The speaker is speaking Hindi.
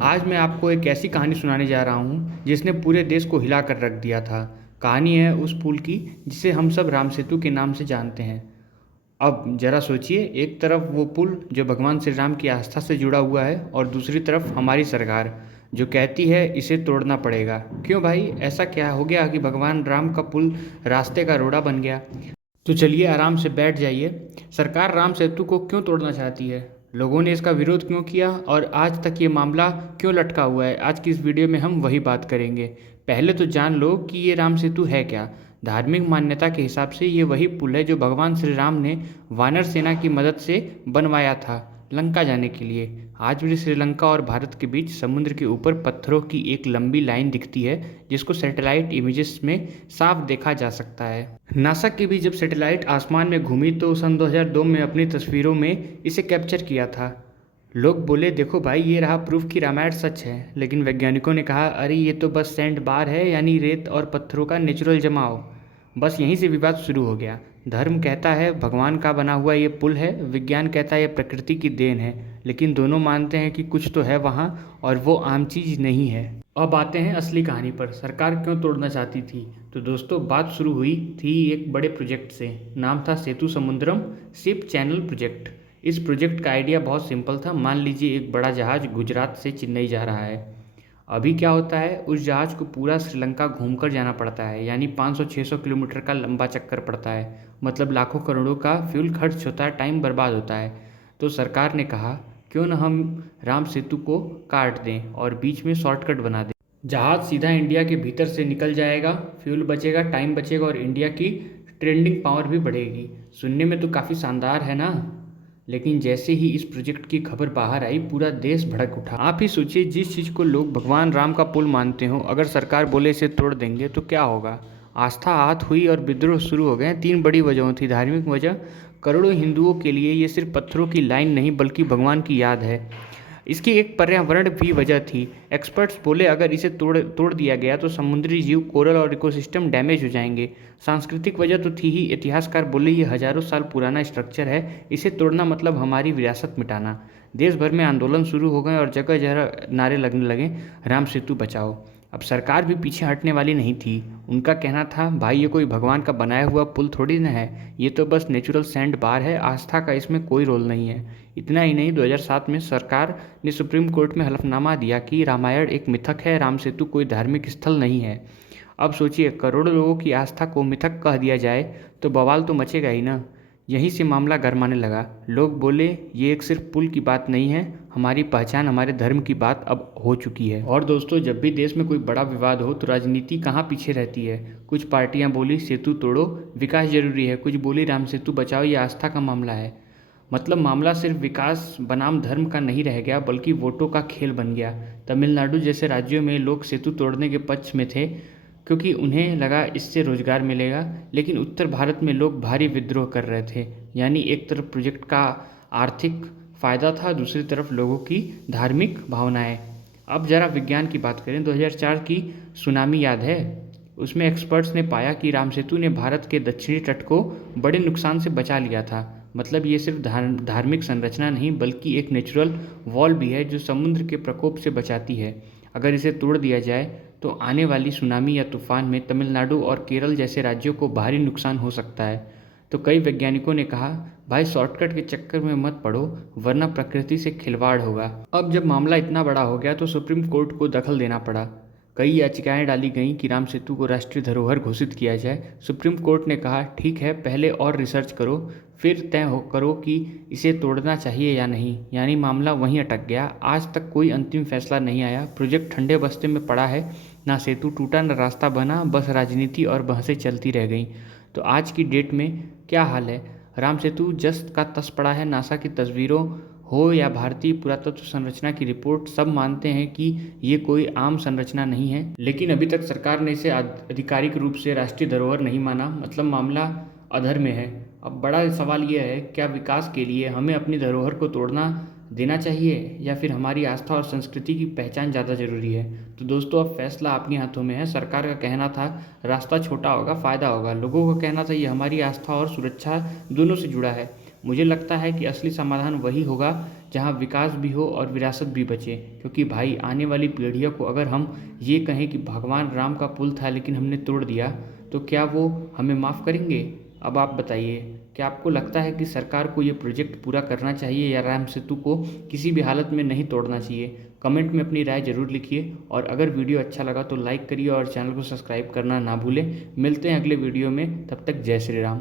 आज मैं आपको एक ऐसी कहानी सुनाने जा रहा हूँ जिसने पूरे देश को हिला कर रख दिया था। कहानी है उस पुल की जिसे हम सब राम सेतु के नाम से जानते हैं। अब जरा सोचिए, एक तरफ वो पुल जो भगवान श्री राम की आस्था से जुड़ा हुआ है और दूसरी तरफ हमारी सरकार जो कहती है इसे तोड़ना पड़ेगा। क्यों भाई, ऐसा क्या हो गया कि भगवान राम का पुल रास्ते का रोड़ा बन गया? तो चलिए आराम से बैठ जाइए। सरकार राम सेतु को क्यों तोड़ना चाहती है, लोगों ने इसका विरोध क्यों किया और आज तक ये मामला क्यों लटका हुआ है, आज की इस वीडियो में हम वही बात करेंगे। पहले तो जान लो कि ये राम सेतु है क्या। धार्मिक मान्यता के हिसाब से ये वही पुल है जो भगवान श्री राम ने वानर सेना की मदद से बनवाया था लंका जाने के लिए। आज भी श्रीलंका और भारत के बीच समुद्र के ऊपर पत्थरों की एक लंबी लाइन दिखती है जिसको सैटेलाइट इमेजेस में साफ देखा जा सकता है। नासा की भी जब सैटेलाइट आसमान में घूमी तो सन 2002 में अपनी तस्वीरों में इसे कैप्चर किया था। लोग बोले देखो भाई, ये रहा प्रूफ कि रामायण सच है। लेकिन वैज्ञानिकों ने कहा अरे ये तो बस सैंड बार है, यानी रेत और पत्थरों का नेचुरल जमाव। बस यहीं से विवाद शुरू हो गया। धर्म कहता है भगवान का बना हुआ ये पुल है, विज्ञान कहता है ये प्रकृति की देन है। लेकिन दोनों मानते हैं कि कुछ तो है वहाँ और वो आम चीज़ नहीं है। अब आते हैं असली कहानी पर, सरकार क्यों तोड़ना चाहती थी। तो दोस्तों, बात शुरू हुई थी एक बड़े प्रोजेक्ट से। नाम था सेतु समुद्रम शिप चैनल प्रोजेक्ट। इस प्रोजेक्ट का आइडिया बहुत सिंपल था। मान लीजिए एक बड़ा जहाज़ गुजरात से चेन्नई जा रहा है। अभी क्या होता है, उस जहाज़ को पूरा श्रीलंका घूमकर जाना पड़ता है, यानी 500-600 किलोमीटर का लंबा चक्कर पड़ता है। मतलब लाखों करोड़ों का फ्यूल खर्च होता है, टाइम बर्बाद होता है। तो सरकार ने कहा क्यों न हम राम सेतु को काट दें और बीच में शॉर्टकट बना दें। जहाज़ सीधा इंडिया के भीतर से निकल जाएगा, फ्यूल बचेगा, टाइम बचेगा और इंडिया की ट्रेंडिंग पावर भी बढ़ेगी। सुनने में तो काफ़ी शानदार है ना। लेकिन जैसे ही इस प्रोजेक्ट की खबर बाहर आई, पूरा देश भड़क उठा। आप ही सोचिए, जिस चीज़ को लोग भगवान राम का पुल मानते हो, अगर सरकार बोले इसे तोड़ देंगे तो क्या होगा। आस्था आहत हुई और विद्रोह शुरू हो गए। 3 बड़ी वजहों थी। धार्मिक वजह, करोड़ों हिंदुओं के लिए ये सिर्फ पत्थरों की लाइन नहीं बल्कि भगवान की याद है। इसकी एक पर्यावरण भी वजह थी। एक्सपर्ट्स बोले अगर इसे तोड़ तोड़ दिया गया तो समुद्री जीव, कोरल और इकोसिस्टम डैमेज हो जाएंगे। सांस्कृतिक वजह तो थी ही। इतिहासकार बोले ये हजारों साल पुराना स्ट्रक्चर है, इसे तोड़ना मतलब हमारी विरासत मिटाना। देश भर में आंदोलन शुरू हो गए और जगह जगह नारे लगने लगे, राम सेतु बचाओ। अब सरकार भी पीछे हटने वाली नहीं थी। उनका कहना था भाई ये कोई भगवान का बनाया हुआ पुल थोड़ी ना है, ये तो बस नेचुरल सैंड बार है, आस्था का इसमें कोई रोल नहीं है। इतना ही नहीं, 2007 में सरकार ने सुप्रीम कोर्ट में हलफनामा दिया कि रामायण एक मिथक है, राम सेतु कोई धार्मिक स्थल नहीं है। अब सोचिए, करोड़ों लोगों की आस्था को मिथक कह दिया जाए तो बवाल तो मचेगा ही ना। यहीं से मामला गरमाने लगा। लोग बोले ये एक सिर्फ पुल की बात नहीं है, हमारी पहचान, हमारे धर्म की बात अब हो चुकी है। और दोस्तों, जब भी देश में कोई बड़ा विवाद हो तो राजनीति कहाँ पीछे रहती है। कुछ पार्टियां बोली सेतु तोड़ो, विकास जरूरी है। कुछ बोली राम सेतु बचाओ, ये आस्था का मामला है। मतलब मामला सिर्फ विकास बनाम धर्म का नहीं रह गया बल्कि वोटों का खेल बन गया। तमिलनाडु जैसे राज्यों में लोग सेतु तोड़ने के पक्ष में थे क्योंकि उन्हें लगा इससे रोजगार मिलेगा। लेकिन उत्तर भारत में लोग भारी विद्रोह कर रहे थे। यानी एक तरफ प्रोजेक्ट का आर्थिक फायदा था, दूसरी तरफ लोगों की धार्मिक भावनाएं। अब जरा विज्ञान की बात करें। 2004 की सुनामी याद है? उसमें एक्सपर्ट्स ने पाया कि राम सेतु ने भारत के दक्षिणी तट को बड़े नुकसान से बचा लिया था। मतलब ये सिर्फ धार्मिक संरचना नहीं बल्कि एक नेचुरल वॉल भी है जो समुद्र के प्रकोप से बचाती है। अगर इसे तोड़ दिया जाए तो आने वाली सुनामी या तूफान में तमिलनाडु और केरल जैसे राज्यों को भारी नुकसान हो सकता है। तो कई वैज्ञानिकों ने कहा भाई शॉर्टकट के चक्कर में मत पड़ो, वरना प्रकृति से खिलवाड़ होगा। अब जब मामला इतना बड़ा हो गया तो सुप्रीम कोर्ट को दखल देना पड़ा। कई याचिकाएं डाली गईं कि राम सेतु को राष्ट्रीय धरोहर घोषित किया जाए। सुप्रीम कोर्ट ने कहा ठीक है, पहले और रिसर्च करो, फिर तय करो कि इसे तोड़ना चाहिए या नहीं। यानी मामला वहीं अटक गया। आज तक कोई अंतिम फैसला नहीं आया। प्रोजेक्ट ठंडे बस्ते में पड़ा है। ना सेतु टूटा, ना रास्ता बना, बस राजनीति और बहसें चलती रह गईं। तो आज की डेट में क्या हाल है? राम सेतु जस्ट का तस पड़ा है। नासा की तस्वीरों हो या भारतीय पुरातत्व संरचना की रिपोर्ट, सब मानते हैं कि ये कोई आम संरचना नहीं है। लेकिन अभी तक सरकार ने इसे आधिकारिक रूप से राष्ट्रीय धरोहर नहीं माना। मतलब मामला अधर में है। अब बड़ा सवाल यह है, क्या विकास के लिए हमें अपनी धरोहर को तोड़ना देना चाहिए या फिर हमारी आस्था और संस्कृति की पहचान ज़्यादा जरूरी है? तो दोस्तों, अब फैसला आपके हाथों में है। सरकार का कहना था रास्ता छोटा होगा, फ़ायदा होगा। लोगों का कहना था ये हमारी आस्था और सुरक्षा दोनों से जुड़ा है। मुझे लगता है कि असली समाधान वही होगा जहाँ विकास भी हो और विरासत भी बचे। क्योंकि भाई आने वाली पीढ़ियों को अगर हम ये कहें कि भगवान राम का पुल था लेकिन हमने तोड़ दिया, तो क्या वो हमें माफ़ करेंगे? अब आप बताइए, क्या आपको लगता है कि सरकार को ये प्रोजेक्ट पूरा करना चाहिए या राम सेतु को किसी भी हालत में नहीं तोड़ना चाहिए? कमेंट में अपनी राय ज़रूर लिखिए, और अगर वीडियो अच्छा लगा तो लाइक करिए और चैनल को सब्सक्राइब करना ना भूलें। मिलते हैं अगले वीडियो में, तब तक जय श्री राम।